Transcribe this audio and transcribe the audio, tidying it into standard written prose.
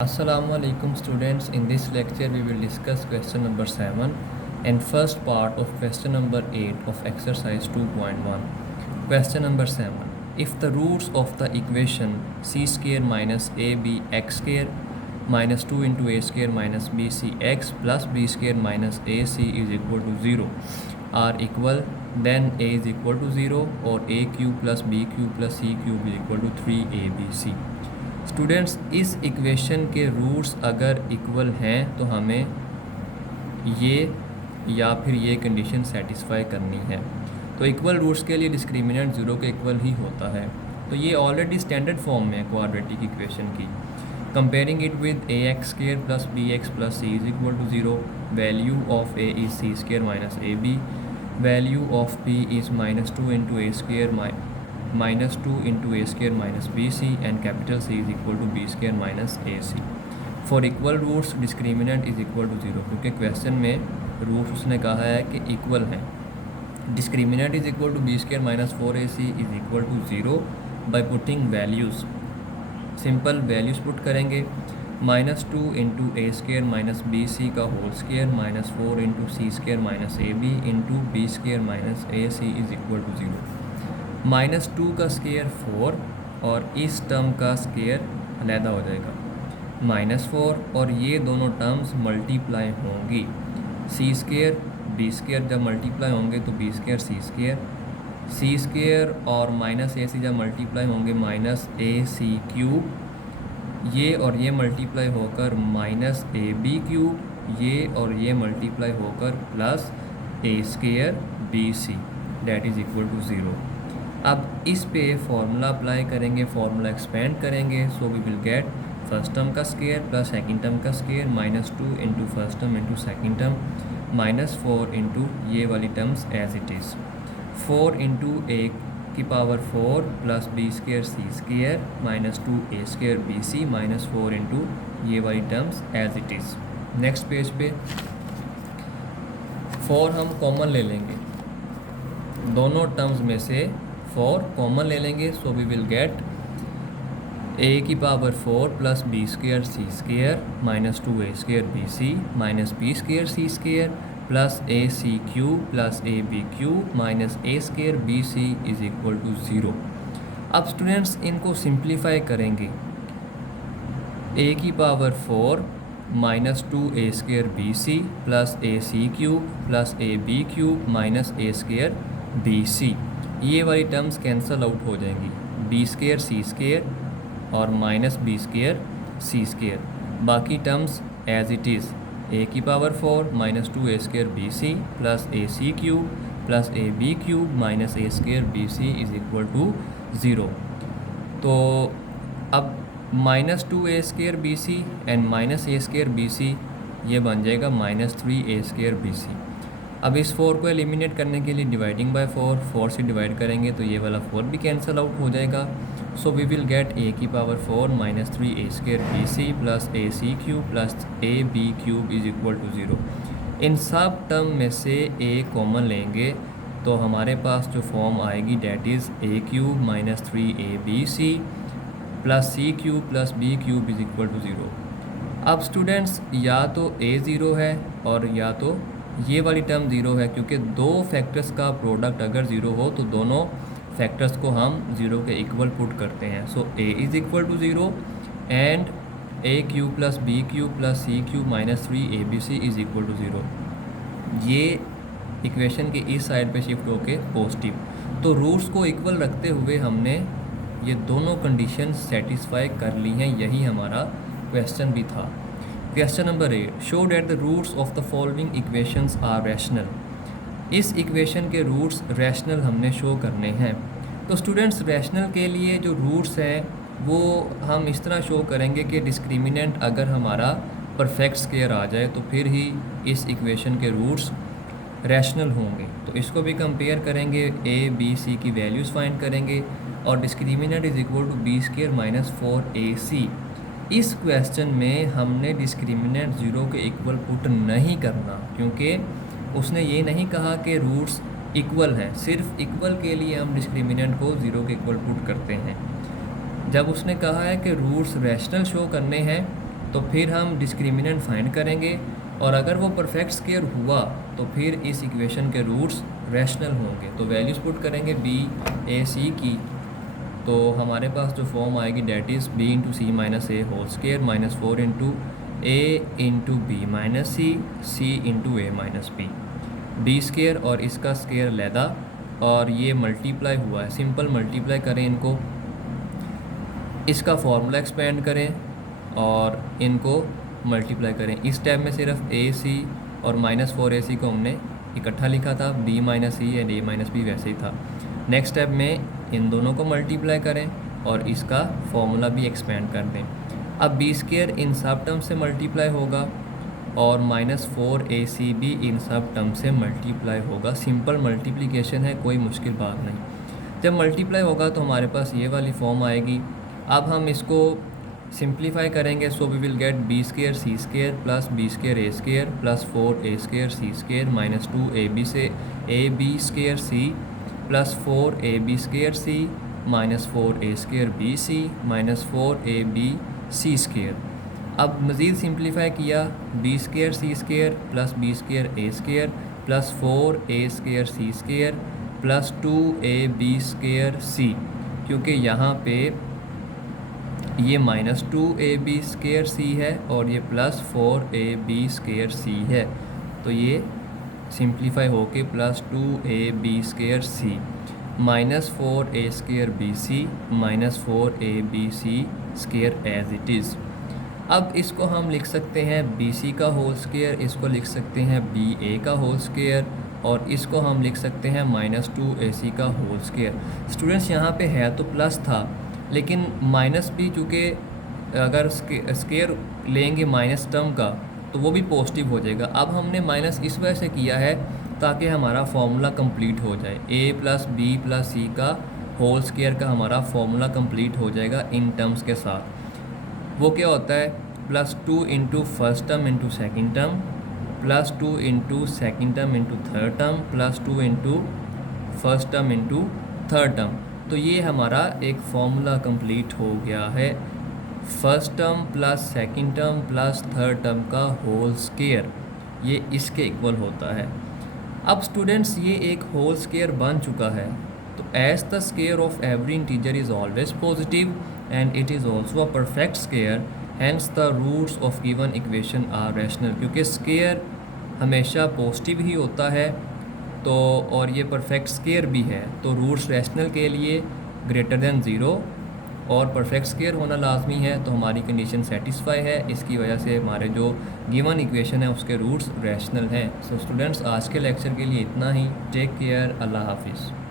Assalamu alaikum students. In this lecture we will discuss question number 7 and first part of question number 8 of exercise 2.1. Question number 7. If the roots of the equation c square minus abx square minus 2 into a square minus bcx plus b square minus ac is equal to 0 are equal, then a is equal to 0 or a cube plus b cube plus c cube is equal to 3abc. Students, इस equation के roots अगर equal हैं तो हमें ये या फिर ये कंडीशन सेटिस्फाई करनी है। तो इक्वल रूट्स के लिए डिस्क्रिमिनेंट ज़ीरो के इक्वल ही होता है। तो ये ऑलरेडी स्टैंडर्ड फॉर्म में है क्वाड्रेटिक इक्वेशन की। Comparing it with a x square plus b x plus c is equal to 0, value of a is c square minus a b, value of b is minus 2 into a square minus 2 into a square minus bc and capital C is equal to b square minus ac. For equal roots discriminant is equal to 0, क्योंकि question में roots उसने कहा है कि equal हैं। Discriminant is equal to b square minus 4ac is equal to 0 by putting values. Simple values put करेंगे, minus 2 into a square minus b c का whole square minus 4 into c square minus a b into b square minus a c is equal to 0। Minus 2 का square 4 और इस term का square अलहदा हो जाएगा -4, और ये दोनों टर्म्स मल्टीप्लाई होंगी। सी स्क्वायर बी स्क्वायर जब मल्टीप्लाई होंगे तो बी स्क्वायर सी स्क्वायर और माइनस ए सी जब मल्टीप्लाई होंगे माइनस ए सी क्यूब, ये और ये मल्टीप्लाई होकर माइनस ए बी क्यूब, ये और ये मल्टीप्लाई होकर plus a square b c that is equal to 0। अब इस पे फॉर्मूला अप्लाई करेंगे, फॉर्मूला एक्सपेंड करेंगे, so we will get first term का स्क्वायर प्लस सेकंड टर्म का square minus 2 into first term into second term minus 4 into ये वाली terms as it is, 4 into a की power 4 plus b square c square minus 2 a square b c minus 4 into ये वाली terms as it is. Next page पे 4 हम common ले लेंगे, दोनों टर्म्स में से 4 कॉमन ले लेंगे, so we will get a की power 4 plus b square c square minus 2 a square b c minus b square c square plus a c cube plus a b cube minus a square b c is equal to 0। अब students इनको simplify करेंगे, a की power 4 minus 2 a square b c plus a c cube plus a b cube minus a square b c, ये वाली terms cancel out हो जाएंगी, b square c square और minus b square c square, बाकी terms as it is, a की power 4 minus 2 a square b c plus a c cube plus a b cube minus a square b c is equal to 0। तो अब minus 2 a square b c and minus a square b c ये बन जाएगा minus 3 a square b सी। अब इस 4 को eliminate करने के लिए डिवाइडिंग बाय 4 से डिवाइड करेंगे तो ये वाला 4 भी कैंसिल आउट हो जाएगा, so we will get a की power 4 minus 3 a square b c plus a c cube plus a b cube is equal to 0। इन सब टर्म में से ए कॉमन लेंगे तो हमारे पास जो फॉर्म आएगी that is a cube minus 3 a b c plus c cube plus b cube is equal to 0। अब स्टूडेंट्स या तो ए ज़ीरो है और या तो ये वाली टर्म ज़ीरो है, क्योंकि दो फैक्टर्स का प्रोडक्ट अगर ज़ीरो हो तो दोनों फैक्टर्स को हम ज़ीरो के इक्वल पुट करते हैं। So a is equal to 0 and a cube plus b cube plus c cube minus 3 a b c is equal to 0। ये इक्वेशन के इस साइड पे शिफ्ट होके पॉजिटिव, तो रूट्स को इक्वल रखते हुए हमने ये दोनों कंडीशन सेटिस्फाई कर ली हैं, यही हमारा क्वेश्चन भी था। Question number 8, show that the roots of the following equations are rational. इस इक्वेशन के रूट्स रैशनल हमने शो करने हैं। तो स्टूडेंट्स, रैशनल के लिए जो रूट्स हैं वो हम इस तरह शो करेंगे कि डिस्क्रिमिनेंट अगर हमारा परफेक्ट स्क्वायर आ जाए तो फिर ही इस इक्वेशन के रूट्स रैशनल होंगे। तो इसको भी कंपेयर करेंगे, ए बी सी की वैल्यूज़ फाइंड करेंगे और discriminant is equal to b square minus 4ac। इस क्वेश्चन में हमने डिस्क्रिमिनेंट 0 के इक्वल पुट नहीं करना, क्योंकि उसने ये नहीं कहा कि रूट्स इक्वल हैं, सिर्फ इक्वल के लिए हम डिस्क्रिमिनेंट को 0 के इक्वल पुट करते हैं। जब उसने कहा है कि रूट्स रैशनल शो करने हैं तो फिर हम डिस्क्रिमिनेंट फाइंड करेंगे, और अगर वो परफेक्ट स्क्वायर हुआ तो फिर इस इक्वेशन के रूट्स रैशनल होंगे। तो वैल्यूज़ पुट करेंगे बी ए सी की, तो हमारे पास जो फॉर्म आएगी that is b into c minus a whole square minus 4 into a into b minus c into a minus b square और इसका स्क्वायर लैदा, और ये मल्टीप्लाई हुआ है, सिंपल मल्टीप्लाई करें इनको, इसका फॉर्मूला एक्सपेंड करें और इनको मल्टीप्लाई करें। इस स्टेप में सिर्फ ए सी और माइनस 4ac को हमने इकट्ठा लिखा था, b minus c and a minus b वैसे ही था। नेक्स्ट स्टेप में इन दोनों को मल्टीप्लाई करें और इसका फॉर्मूला भी एक्सपेंड कर दें। अब बी स्क्वायर इन सब टर्म से मल्टीप्लाई होगा और माइनस 4ac भी इन सब टर्म से मल्टीप्लाई होगा। सिंपल मल्टीप्लिकेशन है, कोई मुश्किल बात नहीं। जब मल्टीप्लाई होगा तो हमारे पास ये वाली फॉर्म आएगी। अब हम इसको सिंप्लीफाई करेंगे, so we will get b square c square plus b square a square plus 4a square c square minus 2ab से a b square c plus 4ab square c minus 4a square b c minus 4ab c square. अब मज़ीद simplify किया, b square c square plus b square a square plus 4a square c square plus 2ab square c, क्योंकि यहाँ पे ये minus 2ab square सी है और ये प्लस 4ab स्क्वायर सी है, तो ये सिंप्लीफाई होके plus 2ab square c minus 4a square b c minus 4ab c square as it is. अब इसको हम लिख सकते हैं बी सी का होल स्क्वायर, इसको लिख सकते हैं बी ए का होल स्क्वायर और इसको हम लिख सकते हैं माइनस 2ac का होल स्क्वायर। स्टूडेंट्स यहाँ पे है तो प्लस था, लेकिन माइनस भी चूँकि अगर स्क्वायर लेंगे माइनस टर्म का तो वो भी पॉजिटिव हो जाएगा। अब हमने माइनस इस वजह से किया है ताकि हमारा फॉर्मूला कंप्लीट हो जाए, a प्लस बी प्लस सी का होल स्क्वायर का हमारा फॉर्मूला कंप्लीट हो जाएगा इन टर्म्स के साथ। वो क्या होता है, plus 2 into first term into second term plus 2 into second term into third term plus 2 into first term into third term. तो ये हमारा एक फॉर्मूला कंप्लीट हो गया है, first term plus second term plus third term का whole square, ये इसके इक्वल होता है। अब स्टूडेंट्स ये एक होल स्क्वायर बन चुका है, तो as the square of every integer is always positive and it is also a perfect square, hence the roots of given equation are rational. क्योंकि स्क्वायर हमेशा पॉजिटिव ही होता है तो, और ये परफेक्ट स्क्वायर भी है, तो रूट्स रैशनल के लिए ग्रेटर देन 0 और परफेक्ट स्क्वायर होना लाजमी है, तो हमारी कंडीशन सेटिस्फाई है। इसकी वजह से हमारे जो गिवन इक्वेशन है उसके रूट्स रैशनल हैं। सो स्टूडेंट्स, आज के लेक्चर के लिए इतना ही। टेक केयर, अल्लाह हाफिज़।